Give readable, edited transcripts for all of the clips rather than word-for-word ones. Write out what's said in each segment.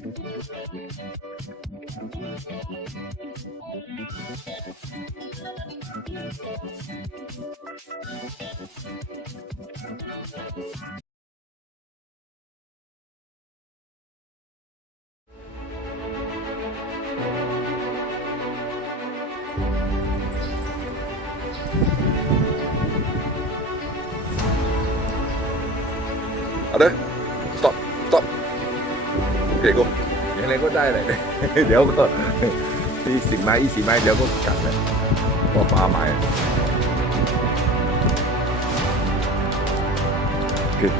เอาเด้อ stop stop โอเคกูยังไงก็ได้เลย เดี๋ยวก็20 ไม้20 ไม้เดี๋ยวก็กลับเลยก็ปลาไม้ Good.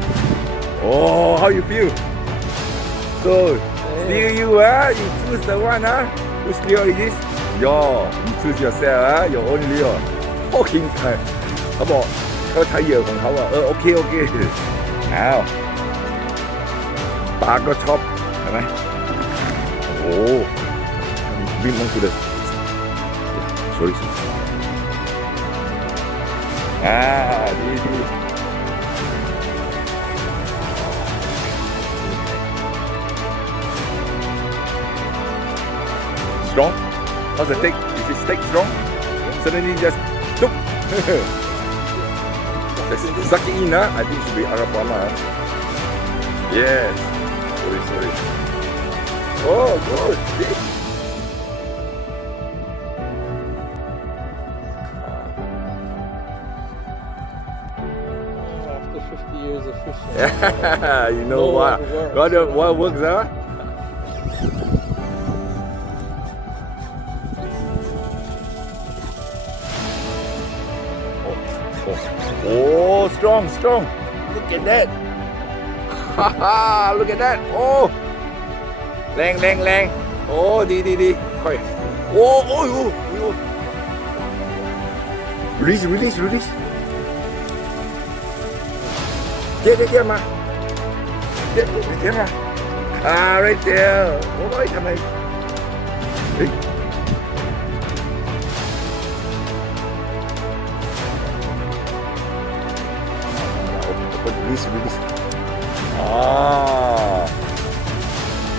Oh, how you feel? So, still you you choose the one whose lure is this? You choose yourself your own lure. โอ้คิงเขาบอกเขาใช้เหยื่อของเขาโอเคอ้าวปลาก็ชอบเห็นไหมโอ้วิ่งลงสู่เลยสวยดี strong how's the steak is the steak strong suddenly just tuk suck it in I think it should be Arapaima yes sorry oh good after 50 years of fishing you know what works Oh, strong. Look at that. Look at that. Oh. แรงโอ้ดีค่อยโอ้ release เจ๊มาเจ๊มาright there โอ้ยทำไมเฮ้ยRelease.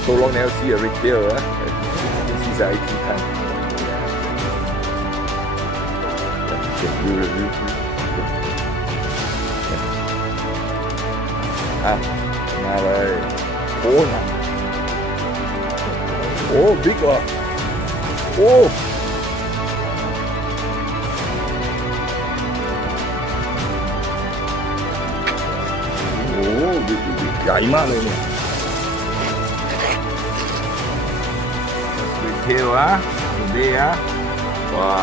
So long never see a red tail, This is IT time. Mà rồi. Big one.ใหญ่มากเลยเนี่ยเที่ยวเดียว้า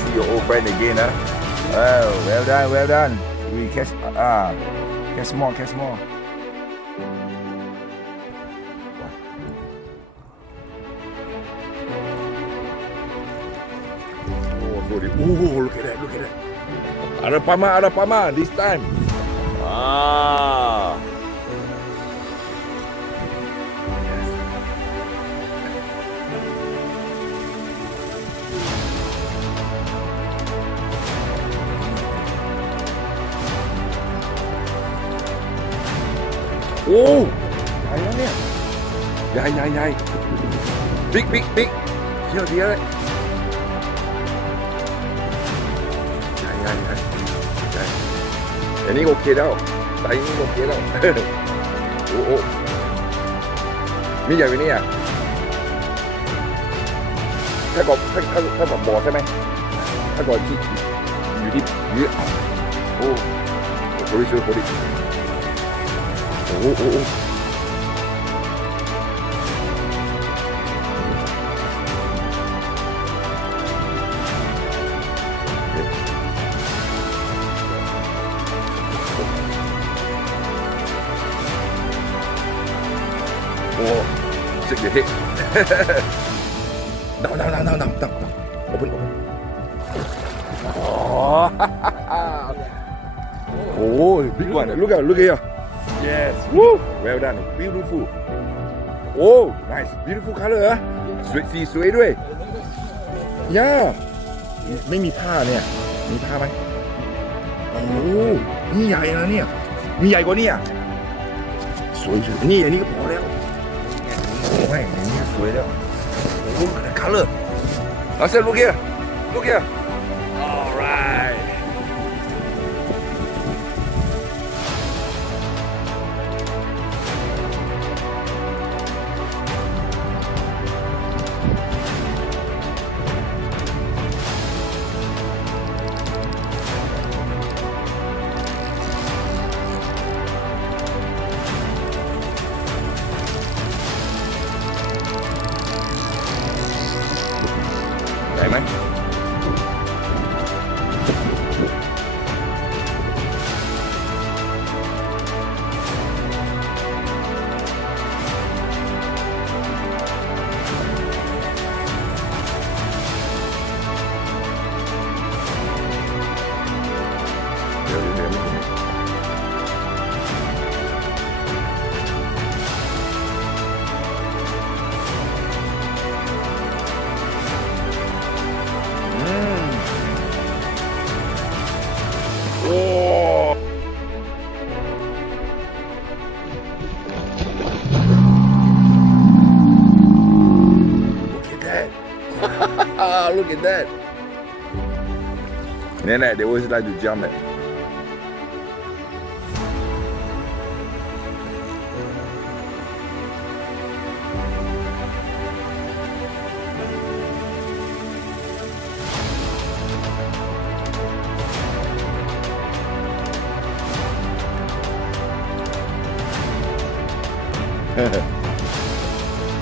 see your old friend again well done we catch more sorry look at that Arapaima this timeโอ้ใหญ่แล้วเนี่ยใหญ่บิ๊กเที่ยวเดียวเลยใหญ่อันนี้โอเคแล้วไซส์นี้โอเคแล้วโอ้มีใหญ่กว่านี้ถ้าแบบบ่อใช่ไหมถ้าก่อนที่อยู่ที่ยืดโอ้โหช่วยคนดิโอ้Check your head. Down. Open. Oh, big one. Look here. Yes. Woo. Well done. Beautiful. Oh, nice. Beautiful color สีสวยด้วยย่าไม่มีผ้าเนี่ยมีผ้าไหมโอ้นี่ใหญ่นะเนี่ยมีใหญ่กว่านี้สวยนี่อันนี้ก็พอแล้วโอ้ ไม่อย่างนี้สวยแล้วโอ้โห the color Marcel look here alright ได้ไหมเดี๋ยวโอ้ Look at that Nene, they always like to jump it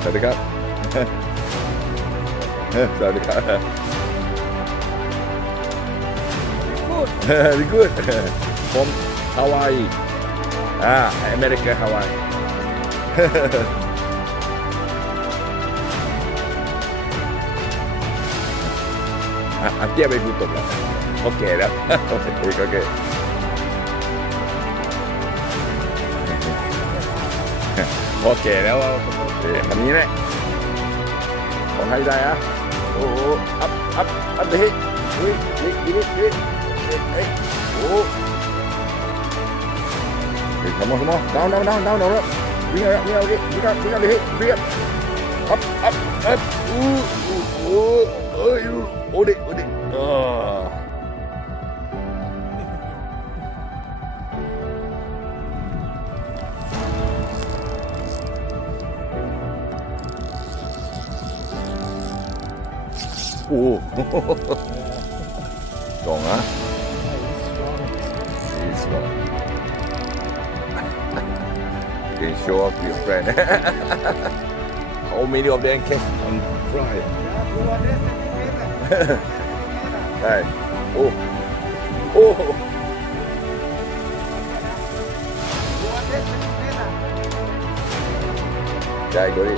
สวัสดีครับ สวัสดีครับ Very good from Hawaii America Hawaii เตี้ยไปดูตกแล้วโอเคแล้วโอเคโอเคแล้วอันนี้แหละของไทยได้อะโอ้โหอัพเฮ้ยโอ้come on down แล้ววิ่งเอาดิวิ่งเอาดิเรียบอัพโอ้ดิโอ้ตรงนะ He's strong Can show off to your friend How many of them can on fly ได้โอ้ได้ก็ดี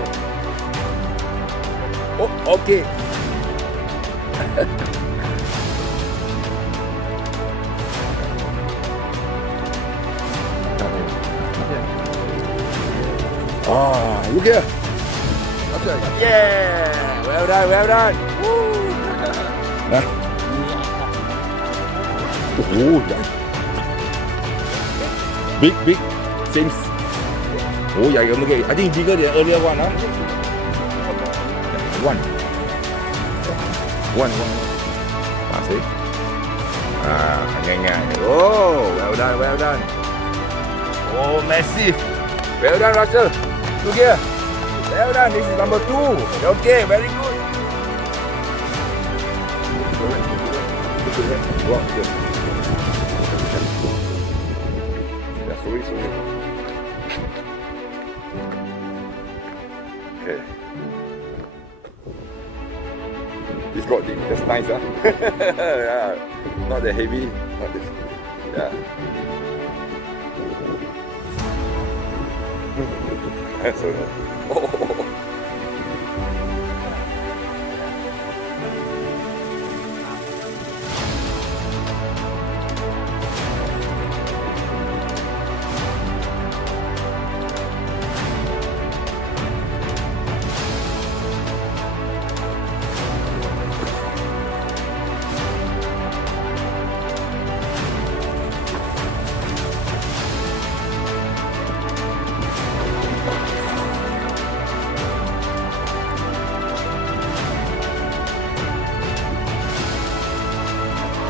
โอเคlook here yeah well done นะโอ้โหใหญ่ big seems โอ้ใหญ่กว่าเมื่อกี้ I think bigger than earlier one นะ one มาสิง่ายๆโอ้ well done โอ้ massive well done Russell look here well done this is number 2 okay very good wow good yeah sorry okay It's got the, that's nice, huh? Yeah, not that heavy, not this, yeah. That's so nice. Oh.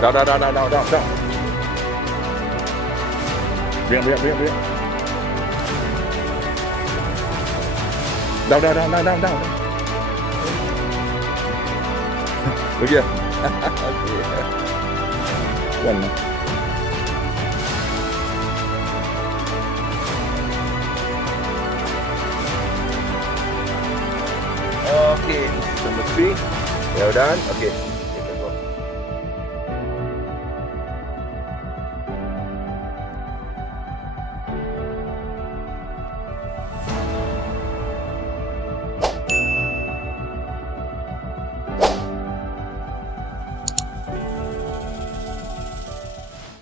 Down. Bring. Down. Look here. Okay. One. Okay, this is number 3. Well done. Okay.